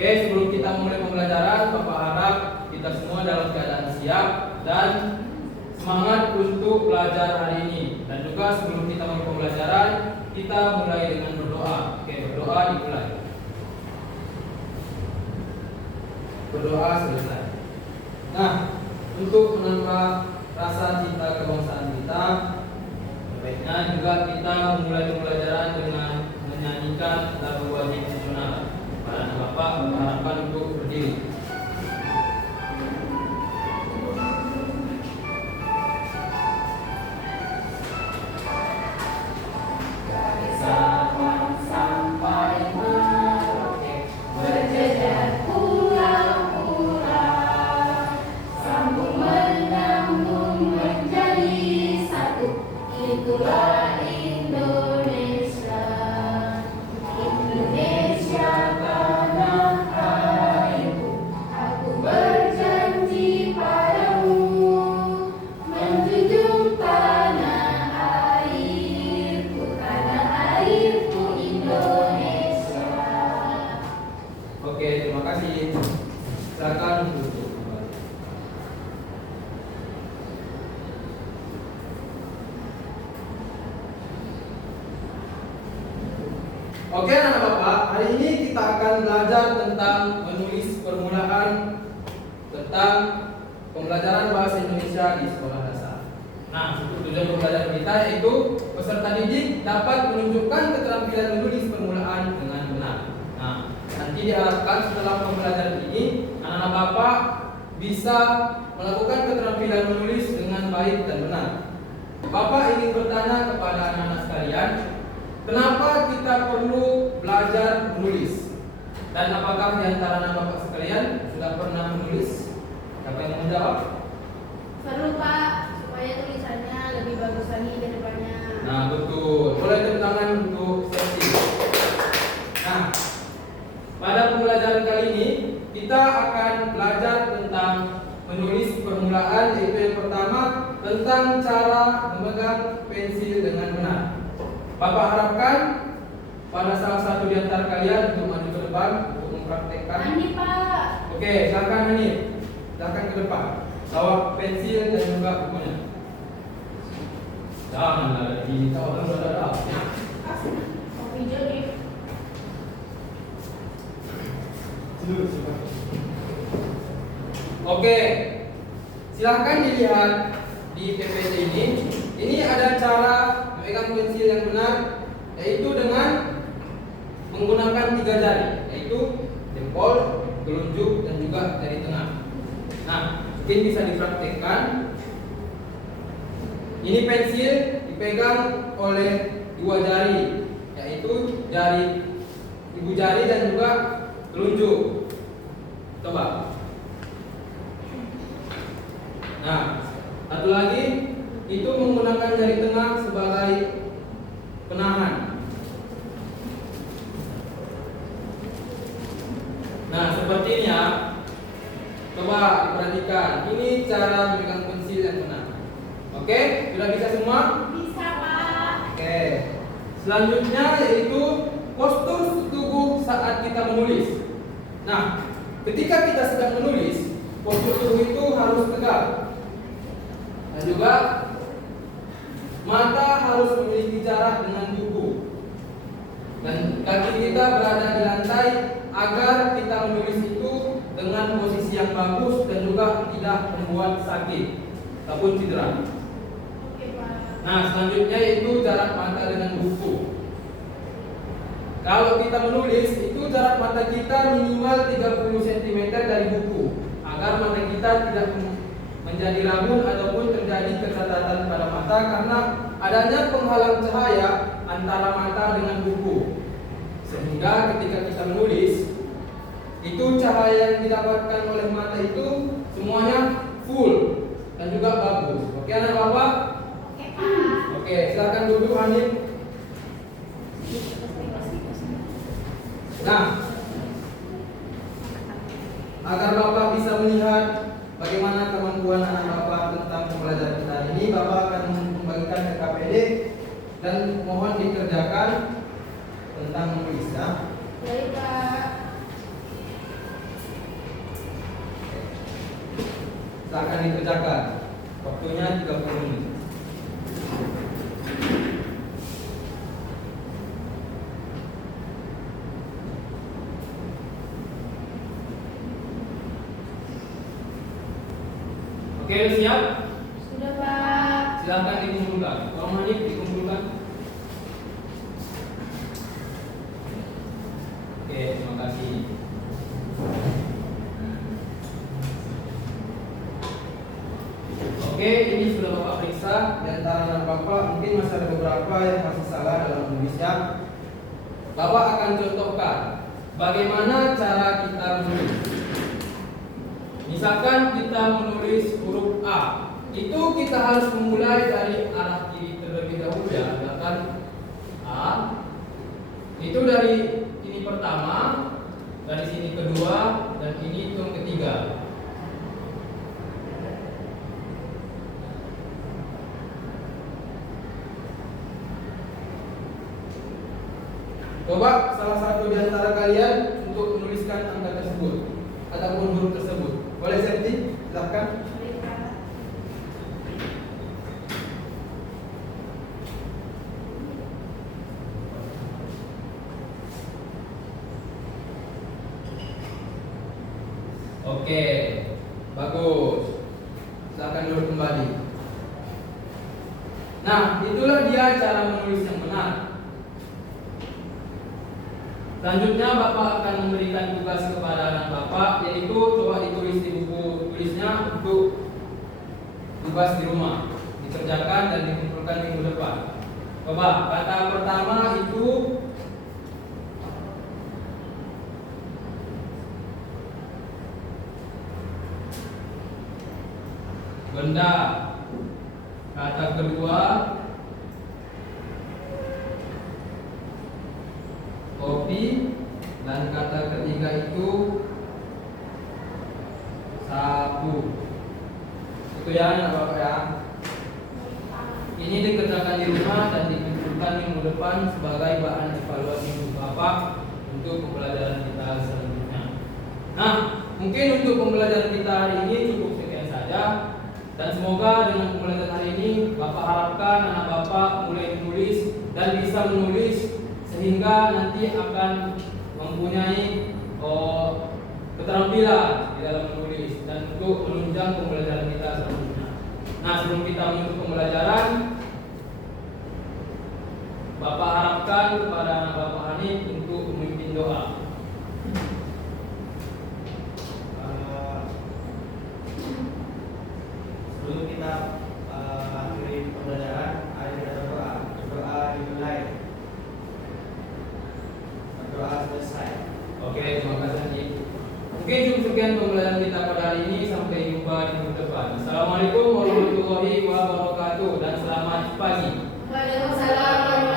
Oke, sebelum kita mulai pembelajaran, Bapak harap kita semua dalam keadaan siap dan semangat untuk belajar hari ini. Dan juga sebelum kita mulai pembelajaran, kita mulai dengan berdoa. Oke, berdoa dimulai. Berdoa selesai. Nah, untuk menambah rasa cinta kebangsaan kita, baiknya juga kita memulai pembelajaran dengan menyanyikan lagu wajib nasional. Para anak Bapak harapkan untuk berdiri. Oke anak Bapak, hari ini kita akan belajar tentang menulis permulaan tentang pembelajaran bahasa Indonesia di sekolah dasar. Nah, untuk tujuan pembelajaran kita yaitu peserta didik dapat menunjukkan keterampilan menulis permulaan dengan benar. Nah, nanti diharapkan setelah pembelajaran ini anak-anak Bapak bisa melakukan keterampilan menulis dengan baik dan benar. Bapak ingin bertanya kepada anak-anak sekalian, kenapa kita perlu belajar menulis? Dan apakah di antara anak Bapak sekalian sudah pernah menulis? Siapa yang mau menjawab? Perlu Pak, supaya tulisannya lebih bagus lagi ke depannya. Nah betul, boleh tepuk tangan untuk sesi. Nah, pada pembelajaran kali ini kita akan belajar tentang menulis permulaan, yaitu yang pertama tentang cara memegang pensil dengan benar. Bapak harapkan pada salah satu di antara kalian untuk maju ke depan untuk mempraktekkan. Hanif Pak. Oke, silakan Hanif. Silakan ke depan. Bawa pensil dan juga bukunya. Janganlah di orang saudara. Kopi jadi. Oke, silakan dilihat di PPT ini. Ini ada cara memegang pensil yang benar, yaitu dengan menggunakan 3 jari, yaitu jempol, telunjuk, dan juga jari tengah. Nah, mungkin bisa dipraktekkan. Ini pensil dipegang oleh 2 jari, yaitu jari ibu jari dan juga telunjuk. Coba. Nah, satu lagi itu menggunakan jari tengah sebagai penahan. Nah, seperti ini ya. Coba diperhatikan. Ini cara memegang pensil yang benar. Oke, sudah bisa semua? Bisa Pak. Oke. Selanjutnya yaitu postur tubuh saat kita menulis. Nah, ketika kita sedang menulis, postur tubuh itu harus tegak. Dan juga mata harus memiliki jarak dengan buku. Dan kaki kita berada di lantai agar kita menulis itu dengan posisi yang bagus dan juga tidak membuat sakit ataupun cedera. Oke Pak. Nah, selanjutnya yaitu jarak mata dengan buku. Kalau kita menulis, itu jarak mata kita minimal 30 cm dari buku agar mata kita tidak menjadi rabun ataupun terjadi kecacatan pada mata karena adanya penghalang cahaya antara mata dengan buku. Sehingga ketika kita menulis, itu cahaya yang didapatkan oleh mata itu semuanya full dan juga bagus. Oke anak Bapak? Oke Pak. Oke, silakan duduk Hanif. Nah, agar Bapak bisa melihat bagaimana kemampuan anak Bapak tentang pembelajaran kita ini, Bapak akan membagikan KKPD dan mohon dikerjakan tentang menulis ya. Baik Pak. akan dikerjakan. Waktunya 30 menit. Oke, siap? Sudah, Pak. Silakan dikumpulkan. Tolong Hanif dikumpulkan. Oke, terima kasih. Oke, ini sudah Bapak periksa. Di antara anak Bapak mungkin masih ada beberapa yang masih salah dalam menulisnya. Bapak akan contohkan bagaimana cara kita menulis. Misalkan kita menulis huruf A, itu kita harus memulai dari arah kiri terlebih dahulu ya, misalkan A. Itu dari ini pertama, dari sini kedua, dan ini hitung ketiga. Coba salah satu di antara kalian untuk menuliskan angka tersebut ataupun huruf tersebut. Boleh Septi? Silakan. Baik, Pak. Oke, bagus. Silakan duduk kembali. Nah, itulah dia cara menulis yang benar. Selanjutnya Bapak akan memberikan tugas kepada anak Bapak, yaitu coba ditulis di buku tulisnya untuk tugas di rumah, dikerjakan dan dikumpulkan minggu depan. Coba kata pertama itu benda. Kata kedua kopi, dan kata ketiga itu sapu. Itu ya anak Bapak ya. Ini dikerjakan di rumah dan dikumpulkan minggu depan sebagai bahan evaluasi Bapak untuk pembelajaran kita selanjutnya. Nah, mungkin untuk pembelajaran kita hari ini cukup sekian saja. Dan semoga dengan pembelajaran hari ini Bapak harapkan anak Bapak mulai menulis dan bisa menulis sehingga nanti akan mempunyai keterampilan di dalam menulis dan untuk menunjang pembelajaran kita selanjutnya. Nah, sebelum kita menutup pembelajaran, Bapak harapkan kepada anak Bapak Hanif untuk memimpin doa. Sebelum kita akhiri pembelajaran, mari kita berdoa. Berdoa dimulai. Berdoa selesai. Oke, terima kasih Hanif. Mungkin cukup sekian pembelajaran kita pada hari ini. Sampai jumpa di minggu depan. Assalamualaikum warahmatullahi wabarakatuh dan selamat pagi. Waalaikumsalam.